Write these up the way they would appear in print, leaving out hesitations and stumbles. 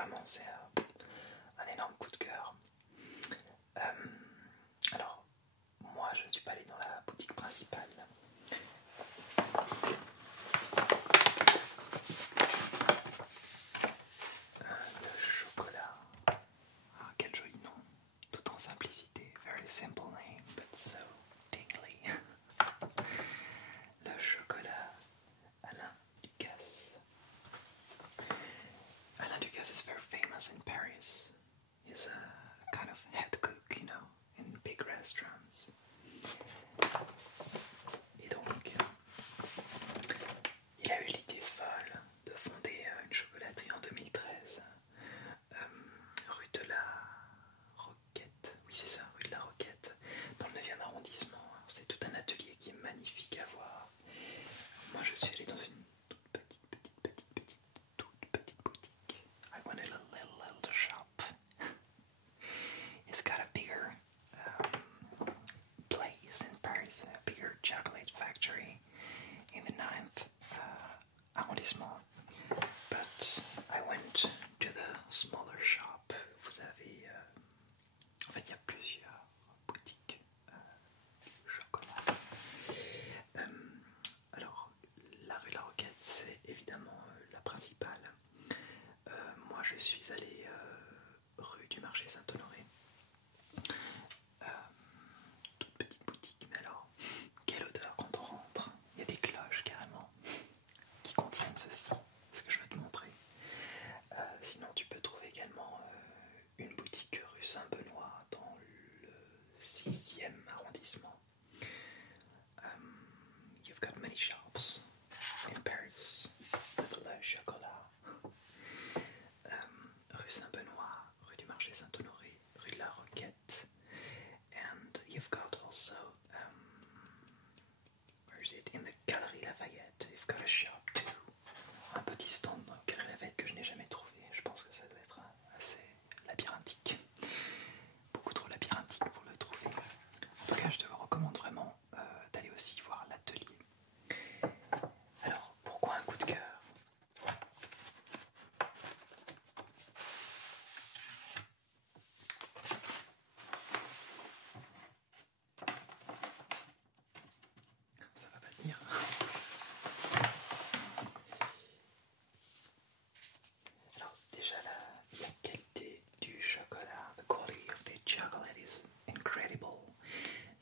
vraiment c'est un énorme coup de cœur. Alors, moi je ne suis pas allé dans la boutique principale. Le chocolat. Ah, quel joli nom, tout en simplicité. Very simple name, but so tingly. Le chocolat Alain Ducasse. Alain Ducasse is very famous in Paris. He's a kind of head cook, you know, in big restaurants. Et donc, il a eu l'idée folle de fonder une chocolaterie en 2013, rue de la Roquette. Oui, c'est ça, rue de la Roquette, dans le 9e arrondissement. C'est tout un atelier qui est magnifique à voir. Moi, je suis allé dans une toute petite boutique. I wanted a little shop. It's got a bigger place in Paris, a bigger chocolate factory in the 9th arrondissement. But I went to the smaller shop. Vous avez, en fait, il y a plusieurs boutiques chocolat. Alors, la rue de la Roquette, c'est évidemment la principale. Moi, je suis allé rue du Marché Saint-Honoré. Toute petite boutique, mais alors, quelle odeur quand on rentre. Il y a des cloches carrément qui contiennent ceci, ce que je vais te montrer. Sinon, tu peux trouver également une boutique rue Saint-Benoît dans le 6e arrondissement. You've got many shops in Paris with le chocolat. Rue Saint-Benoît, rue du Marché Saint-Honoré, rue de la Roquette, and you've got also, where is it, in the Galerie Lafayette, you've got a shop too. Un petit stand dans Galerie Lafayette que je n'ai jamais trouvé, je pense que ça doit être assez labyrinthique, beaucoup trop labyrinthique pour le trouver. En tout cas, je te recommande vraiment d'aller aussi voir l'atelier. Alors, pourquoi un coup de cœur ? Ça va pas tenir. Alors, déjà la qualité du chocolat, the quality of the chocolate is incredible.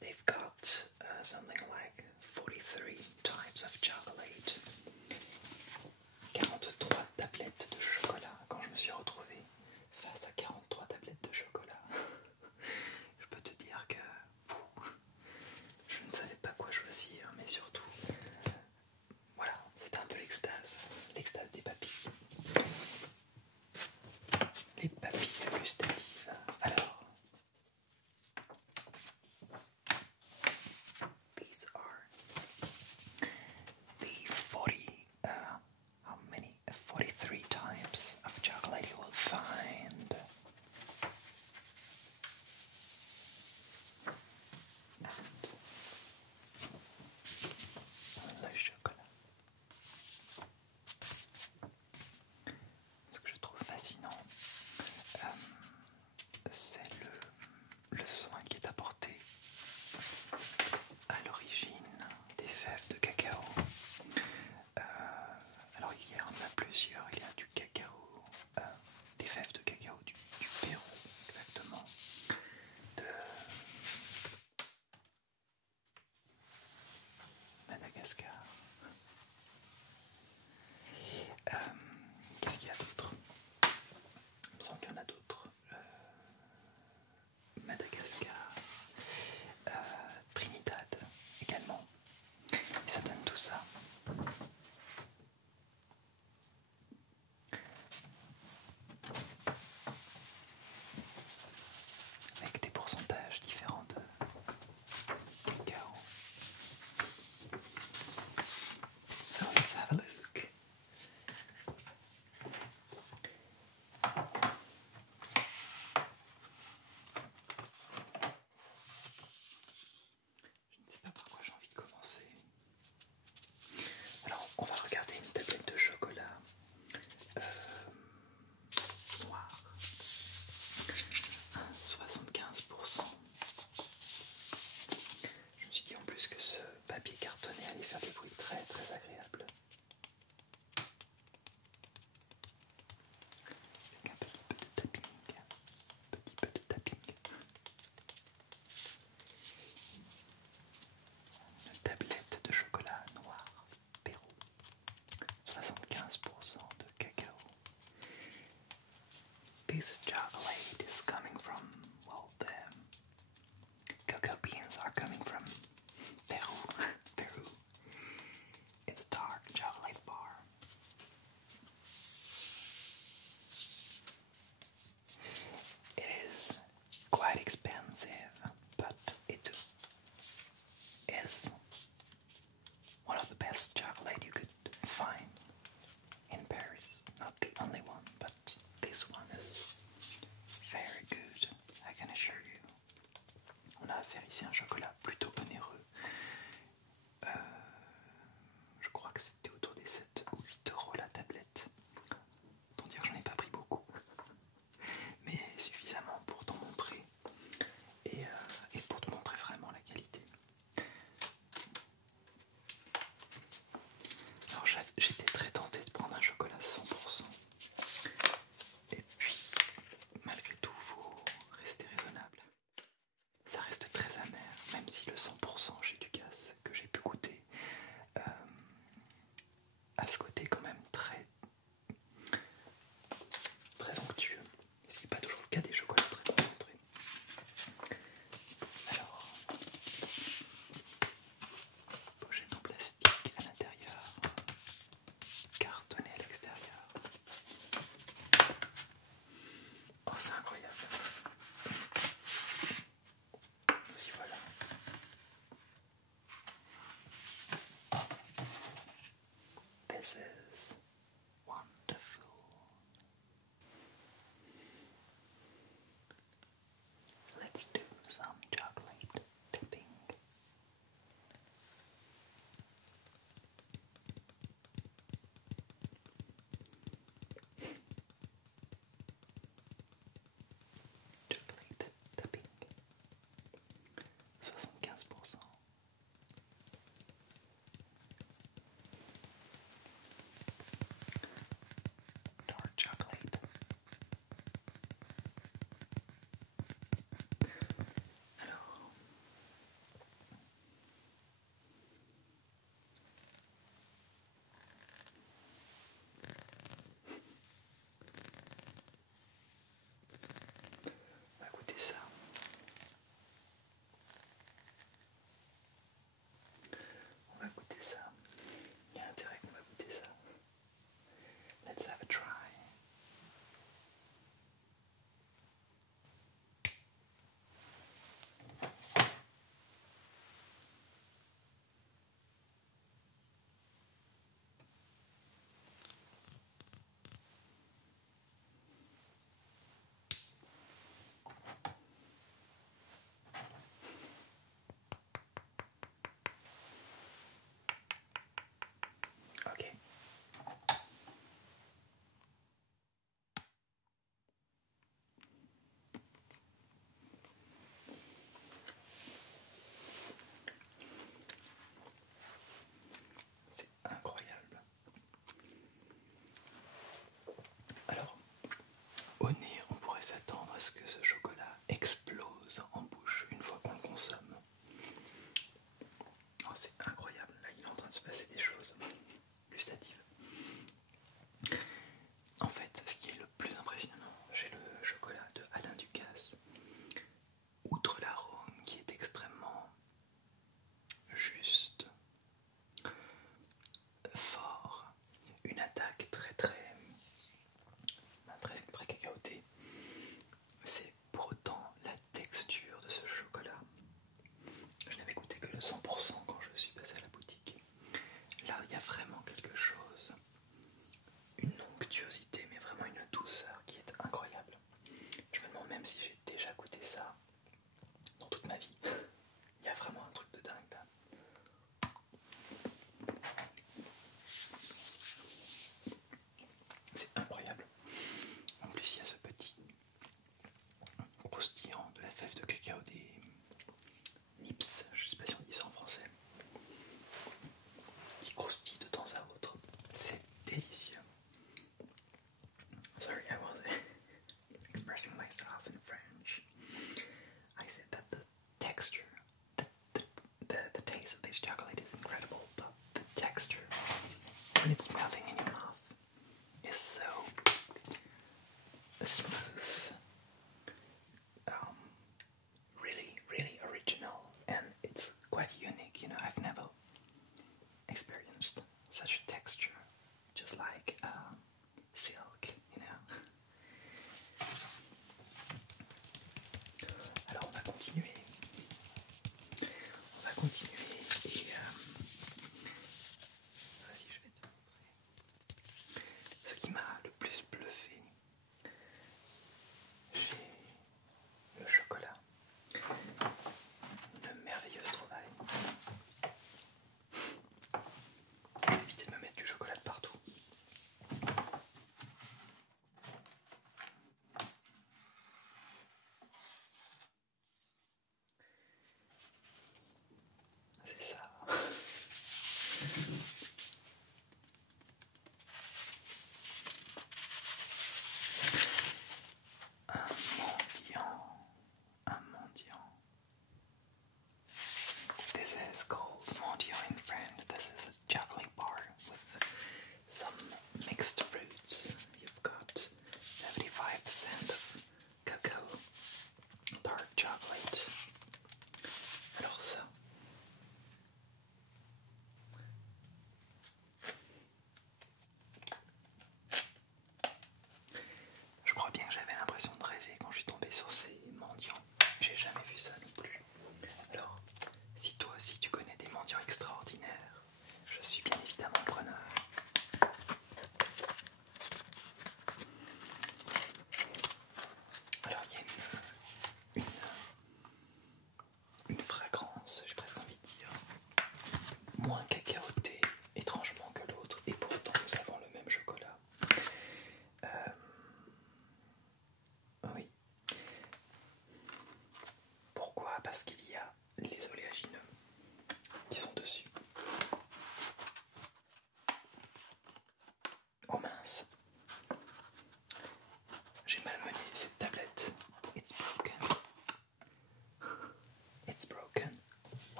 They've got something like 43 types of chocolate. 43 tablettes de chocolat. Quand je me suis retrouvé face à 43 tablettes de chocolat, je peux te dire que je ne savais pas quoi choisir, mais surtout, voilà, c'était un peu l'extase des papilles. Les papilles gustatives. Alors, these are the 43 types of chocolate you will find. And le chocolat. Ce que je trouve fascinant, c'est le soin qui est apporté à l'origine des fèves de cacao. Alors il y en a plusieurs, il y a du cacao, des fèves de cacao du Pérou exactement, de Madagascar. Qu'est-ce qu'il y a d'autre? Il me semble qu'il y en a d'autres. Madagascar, Trinidad également. Et ça donne tout ça. Avec des pourcentages différents de cacao. This is wonderful. Let's do some chocolate tipping. Chocolate tapping. 75%. Dark chocolate. Alors, on va goûter ça. On va goûter ça. Il y a intérêt qu'on va goûter ça. Let's have a try. Ok. C'est incroyable. Alors, au nez, on pourrait s'attendre à ce que ce chocolat explose en bouche une fois qu'on le consomme. Oh, c'est incroyable, là il est en train de se passer des choses gustatives. En fait, ce qui est le plus impressionnant chez le chocolat de Alain Ducasse, outre l'arôme qui est extrêmement juste, fort, une attaque très cacaotée, c'est pour autant la texture de ce chocolat. Je n'avais goûté que le 100% quand je suis passé à la boutique. Là, il y a vraiment quelque chose, une onctuosité, mais vraiment une douceur qui est incroyable. Je me demande même si j'ai déjà goûté ça dans toute ma vie. Il y a vraiment un truc de dingue là. C'est incroyable. En plus, il y a ce petit croustillant de la fève de cacao des nips, je ne sais pas si on dit ça en français, qui croustille de temps à autre. C'est délicieux. Sorry, I was expressing myself in French. I said that the texture, the taste of this chocolate is incredible, but the texture, when it's melting in your mouth, is so smooth, really original, and it's quite unique. You know, I've never experienced such a texture, just like silk. You know. Alors on va continuer. On va continuer et voici, je vais te montrer. Ce qui m'a le plus bluffé,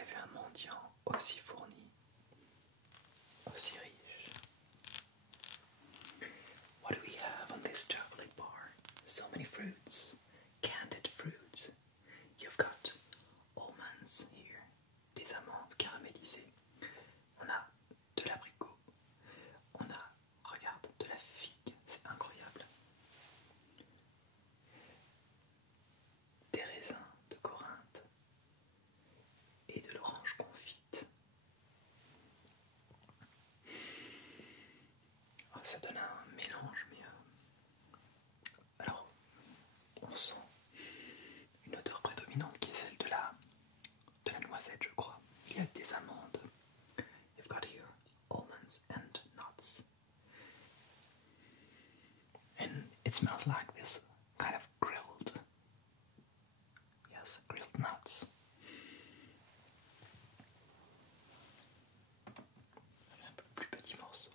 jamais vu un mendiant aussi fourni, aussi riche. What do we have on this chocolate bar? So many fruits, candied fruits. You've got almonds here, des amandes caramélisées. On a de l'abricot. On a, regarde, de la figue, c'est incroyable. Des raisins de Corinthe et de l'orange confite. Alors, ça donne un mélange, mais alors on sent une odeur prédominante qui est celle de la noisette, je crois. Il y a des amandes. You've got here almonds and nuts. And it smells like this kind of grilled. Yes, grilled nuts. Un peu plus petit morceau.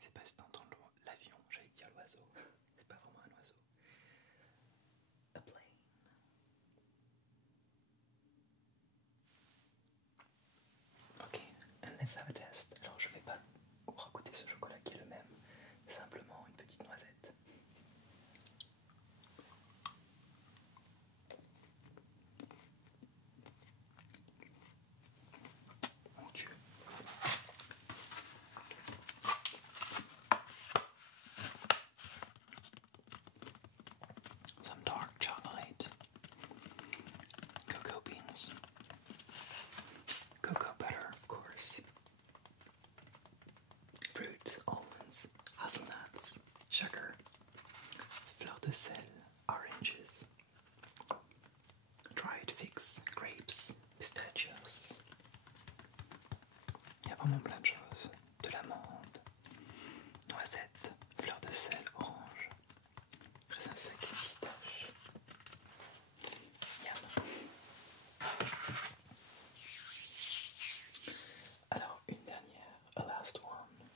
Je sais pas si t'entends l'avion, j'allais dire l'oiseau. C'est pas vraiment un oiseau. A plane. Ok, and let's have a test. Alors je vais pas goûter ce chocolat qui est le même, simplement une petite noisette. Mon Dieu. Some dark chocolate, cocoa beans, cocoa butter, of course, fruits, almonds, hazelnuts, sugar, fleur de sel, oranges, dried figs, grapes, pistachios. Il y a vraiment plein de choses. De l'amande, noisette, fleur de sel, orange, raisin sec, pistache. Yum. Alors, une dernière, a last one.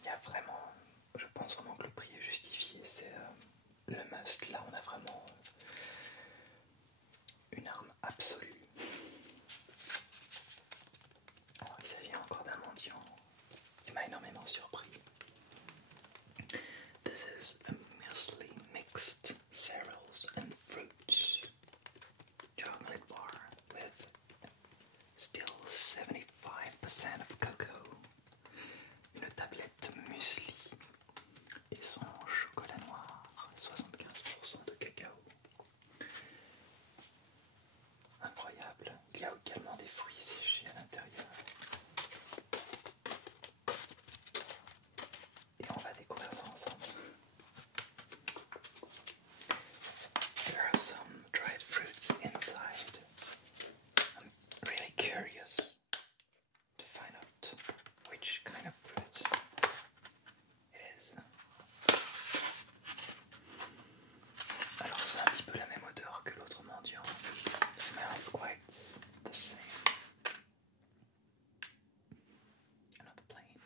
Il y a vraiment, je pense vraiment que le prix est justifié, c'est le must. Là, on a vraiment une arme absolue. Alors, il s'agit encore d'un mendiant qui m'a énormément surpris. This is a muesli mixed cereals and fruits chocolate bar with still 75% of cocoa. Une tablette muesli et son chocolat noir, 75% de cacao. Incroyable, il y a également des fruits séchés à l'intérieur. Et on va découvrir ça ensemble. There are some dried fruits inside. I'm really curious to find out which kind of fruits it is. Alors c'est un petit peu la même odeur que l'autre mendiant. It smells quite the same. Another plane.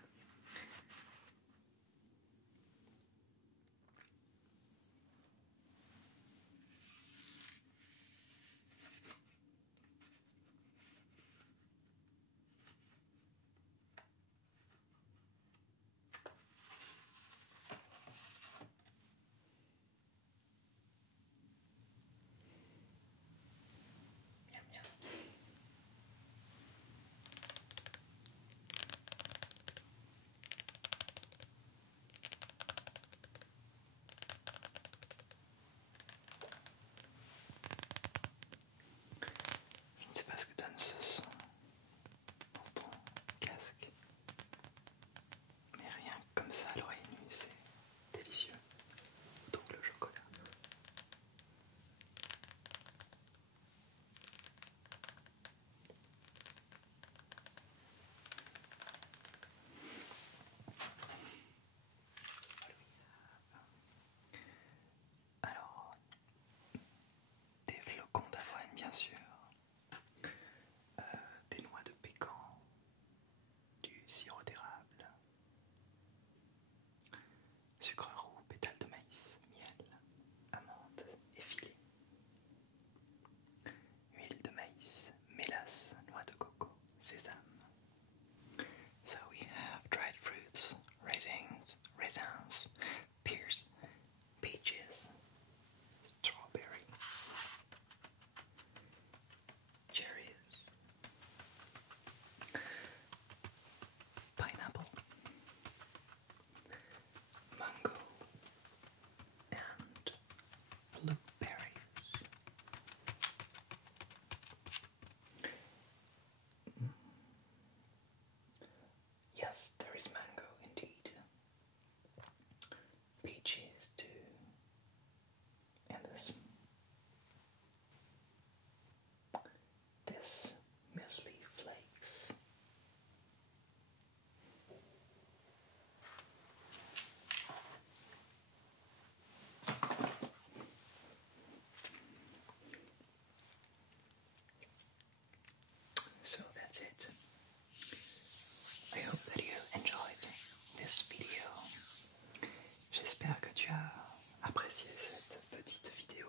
tu as apprécié cette petite vidéo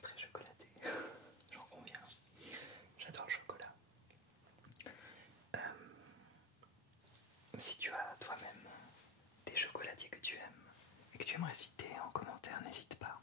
très chocolatée, j'en conviens, j'adore le chocolat. Si tu as toi-même des chocolatiers que tu aimes et que tu aimerais citer en commentaire, n'hésite pas.